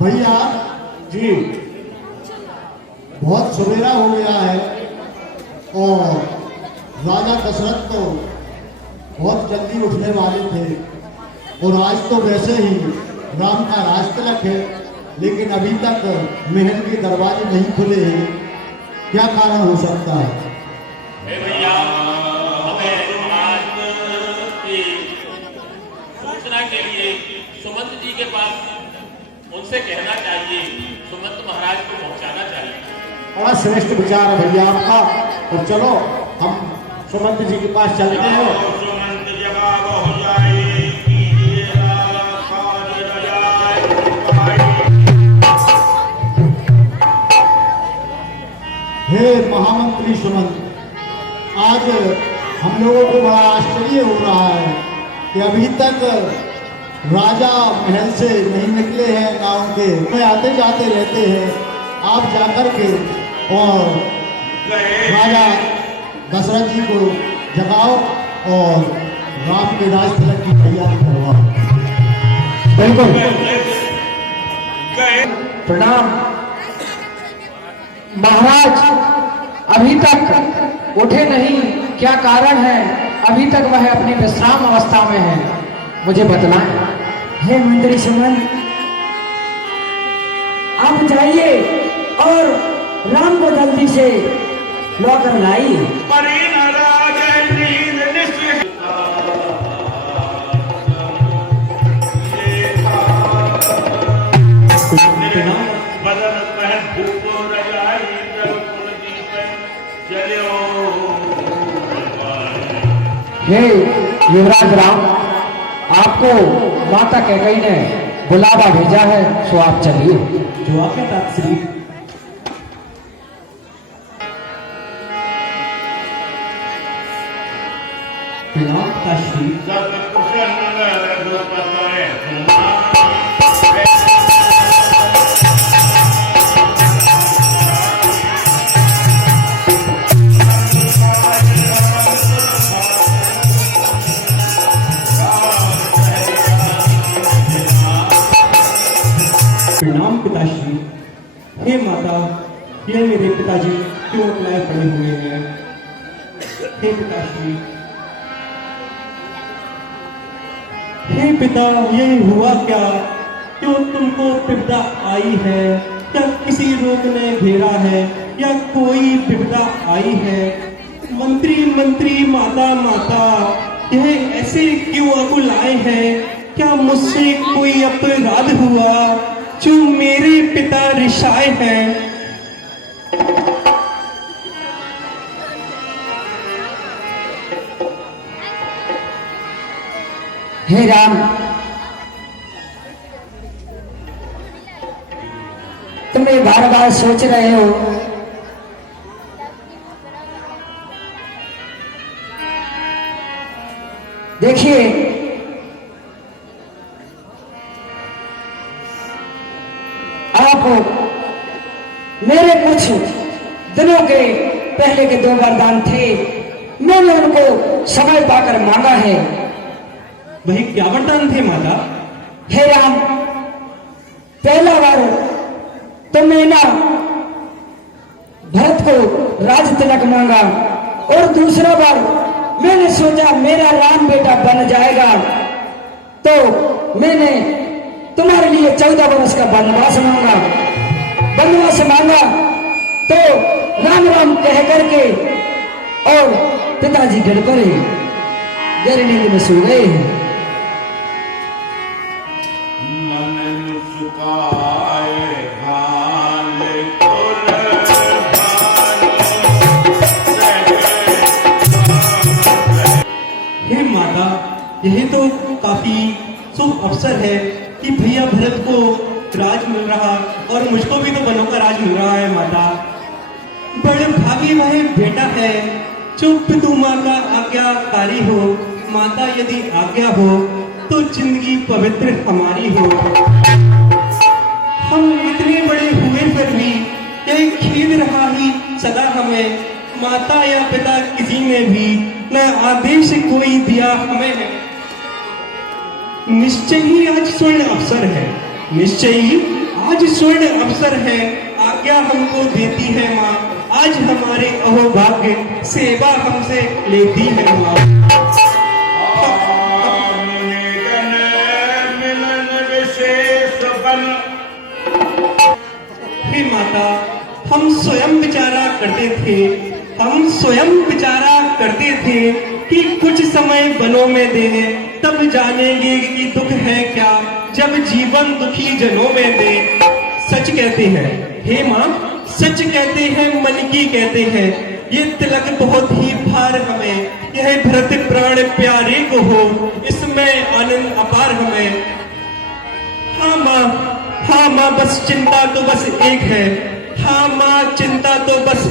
भैया जी बहुत सवेरा हो गया है और राजा दशरथ तो बहुत जल्दी उठने वाले थे और आज तो वैसे ही राम का राज तिलक है, लेकिन अभी तक महल के दरवाजे नहीं खुले हैं। क्या कारण हो सकता है? भैया हमें आज की सूचना के लिए सुमंत जी के पास उनसे कहना चाहिए, सुमंत महाराज को पहुंचाना चाहिए। बड़ा श्रेष्ठ विचार है भैया आपका। और चलो हम सुमंत जी के पास चलते हैं। सुमंत जवाब हो जाए हे महामंत्री सुमंत, आज हम लोगों को बड़ा आश्चर्य हो रहा है कि अभी तक राजा महल से नहीं निकले हैं। गांव के में आते जाते रहते हैं। आप जाकर के और राजा दशरथ जी को जगाओ और राम के राज तिलक की तैयारी करवाओ। बिल्कुल। प्रणाम महाराज। अभी तक उठे नहीं, क्या कारण है? अभी तक वह अपनी विश्राम अवस्था में है, मुझे बतलाएं। हे मंत्री सुमंत, आप जाइए और राम को जल्दी से लौकर लाइए। हे युवराज राम, आपको माता कैकेयी ने बुलावा भेजा है, सो आप चलिए। जो आपके तात श्री प्रणाम पिताश्री। हे माता, ये मेरे पिताजी क्यों अकेले पड़े हुए हैं? हे पिताश्री, हे पिता, ये हुआ क्या? क्यों तुमको विपदा आई है? क्या किसी रोग ने घेरा है या कोई विपदा आई है? मंत्री मंत्री माता माता, यह ऐसे क्यों अकुल आए हैं? क्या मुझसे कोई अपराध हुआ जो मेरे पिता रिशाए हैं? हे राम, तुम ये बार बार सोच रहे हो। देखिए, आप मेरे कुछ दिनों के पहले के 2 वरदान थे, मैंने उनको समय पाकर मांगा है। वही क्या वरदान थे माता? हे राम, पहला बार तुमने ना भरत को राज तिलक मांगा और दूसरा बार मैंने सोचा मेरा राम बेटा बन जाएगा, तो मैंने तुम्हारे लिए 14 वर्ष का वनवास मांगा। वनवास मांगा तो राम राम कह करके और पिताजी गिर पड़े, गहरी नींद में सो गए हैं। हे माता, यही तो काफी शुभ अवसर है कि भैया भरत को राज मिल रहा और मुझको भी तो बनों का राज मिल रहा है। माता, बड़े भागी वह बेटा है जो पितु माँ का आज्ञाकारी हो। माता, यदि आज्ञा हो तो जिंदगी पवित्र हमारी हो। हम इतने बड़े हुए पर भी यह खेद रहा ही सदा हमें। माता या पिता किसी ने भी न आदेश कोई दिया हमें। निश्चय ही आज स्वर्ण अवसर है, निश्चय ही आज स्वर्ण अवसर है, आज्ञा हमको देती है माँ। आज हमारे अहोभाग्य सेवा हमसे लेती है माँ। मिलन विशेष बन। हे माता, हम स्वयं विचारा करते थे कि कुछ समय वनों में देने, तब जानेंगे कि दुख है क्या जब जीवन दुखी जनों में दे। सच कहते हैं हे माँ, सच कहते हैं, मन की कहते हैं, ये तिलक बहुत ही भार हमें, यह भरत प्राण प्यारे को हो, इसमें आनंद अपार हमें। हाँ माँ, बस चिंता तो बस एक है। हाँ माँ, चिंता तो बस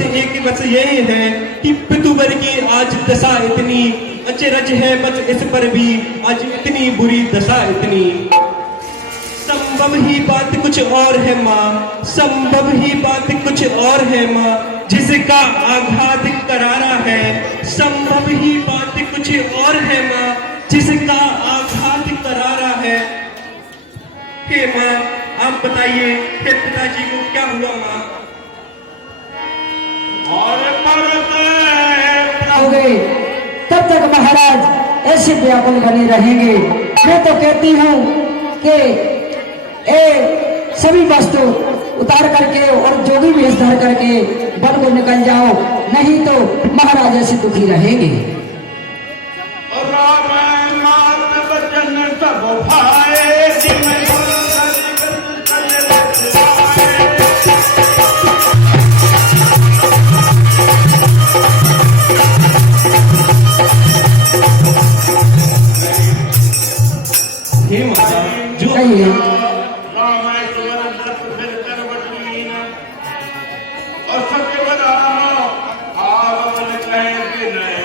यही है कि पितुवर की आज दशा इतनी अचरज है, बस इस पर भी आज इतनी बुरी दशा इतनी। संभव ही बात कुछ और है माँ, संभव ही बात कुछ और है माँ, जिसका आघात करारा है। संभव ही बात कुछ और है माँ, जिसका आघात करारा है। हे माँ, आप बताइए हे पिताजी को क्या हुआ माँ? और हो गए तब तक महाराज ऐसे व्याकुल बने रहेंगे। मैं तो कहती हूँ कि सभी वस्तु उतार करके और जोगी वेश धर करके वन को निकल जाओ, नहीं तो महाराज ऐसे दुखी रहेंगे। राम मात बचन सब भाए, जिन्हें हे माता, जो कहिए। और सत्य बताओ, आवल कह के नहीं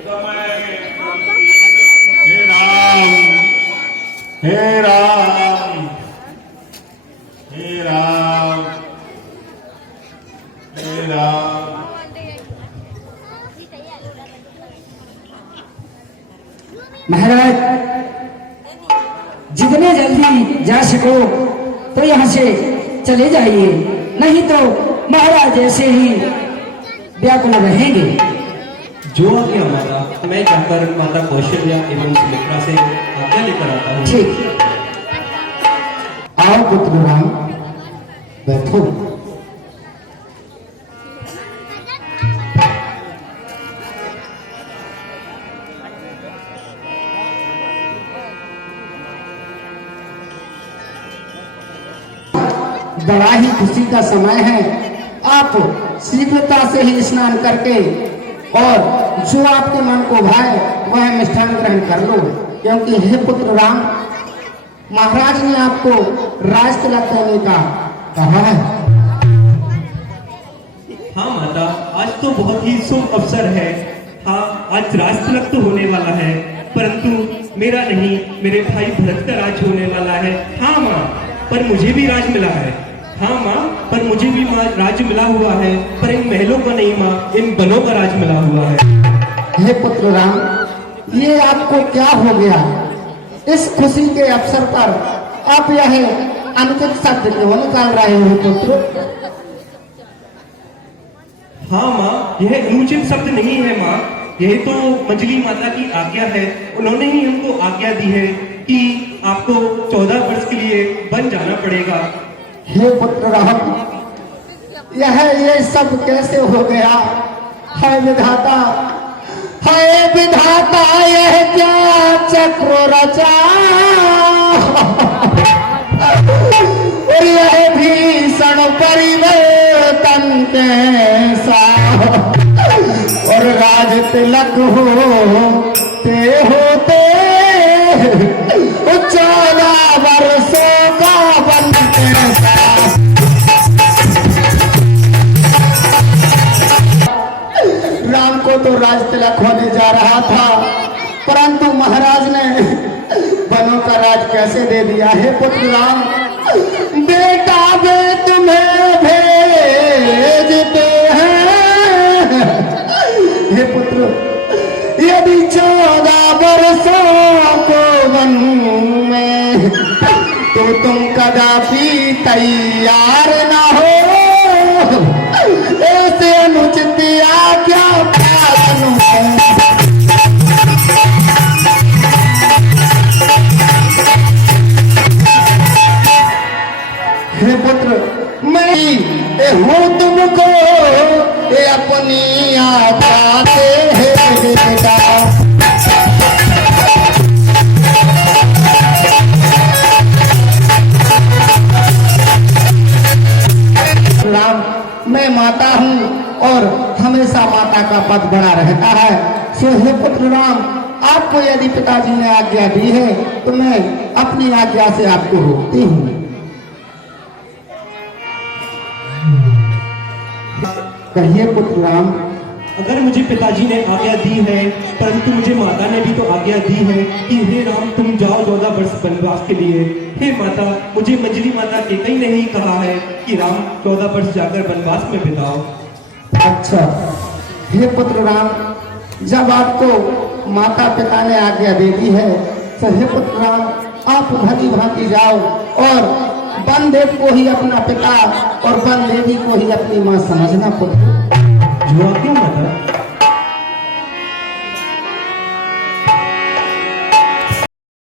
समय। हे राम, हे राम, हे राम, हे राम। महाराज जितने जल्दी जा सको तो यहाँ से चले जाइए, नहीं तो महाराज ऐसे ही व्याकुल रहेंगे। जो आज्ञा माता, मैं जाकर माता कौशल्या एवं सुमित्रा से आज्ञा लेकर आता हूँ। ठीक, आओ पुत्र राम, बैठो। बड़ा ही खुशी का समय है। आप शीघ्रता से ही स्नान करके और जो आपके मन को भाए वह मिष्ठान ग्रहण कर लो, क्योंकि हे पुत्र राम, महाराज ने आपको राज तिलक देने का कहा है। हाँ माता, आज तो बहुत ही शुभ अवसर है। हाँ, आज राज तिलक तो होने वाला है, परंतु मेरा नहीं, मेरे भाई भरत का राज होने वाला है। हाँ माँ, पर मुझे भी राज मिला है। हाँ माँ, पर मुझे भी माँ राज मिला हुआ है, पर इन महलों का नहीं माँ, इन बनों का राज मिला हुआ है। हे पुत्र राम, ये आपको क्या हो गया? इस खुशी के अवसर पर आप यह अनुचित शब्द क्यों निकाल रहे हो पुत्र? हाँ माँ, यह अनुचित शब्द नहीं है माँ, यही तो मंजली माता की आज्ञा है। उन्होंने ही हमको आज्ञा दी है कि आपको 14 वर्ष के लिए वन जाना पड़ेगा। हे पुत्र राम, ये सब कैसे हो गया? हाय विधाता, हाय विधाता, यह क्या चक्र रचा? और यह भीषण परिवर्तन कैसा? और राज तिलक होते होते 14 वर्षों का वन कैसा? राम को तो राज तिलक होने जा रहा था, परंतु महाराज ने बनों का राज कैसे दे दिया? हे पुत्र राम, बेटा वे तुम्हें भेजते हैं। हे पुत्र, यदि 14 वर्षों को वन में तो तो तुम कदापि तैयार ना हो, ऐसे अनुचित आज्ञा पालन है। हे पुत्र, मैं हूँ तुमको ये अपनी आज्ञा से बेटा। राम, मैं माता हूँ और हमेशा माता का पद बना रहता है। सो हे पुत्र राम, आपको यदि पिताजी ने आज्ञा दी है तो मैं अपनी आज्ञा से आपको रोकती हूँ। कहिए पुत्र राम। अगर मुझे पिताजी ने आज्ञा दी है, परंतु मुझे माता ने भी तो आज्ञा दी है कि हे राम तुम जाओ 14 वर्ष वनवास के लिए। हे माता, मुझे मंजरी माता के कहीं नहीं कहा है कि राम 14 वर्ष जाकर वनवास में बिताओ। अच्छा, हे पुत्र राम, जब आपको माता पिता ने आज्ञा दे दी है तो हे पुत्र राम, आप भली भांति जाओ और वन देव को ही अपना पिता और वन देवी को ही अपनी माँ समझना पुत्र। जो आज्ञा माता।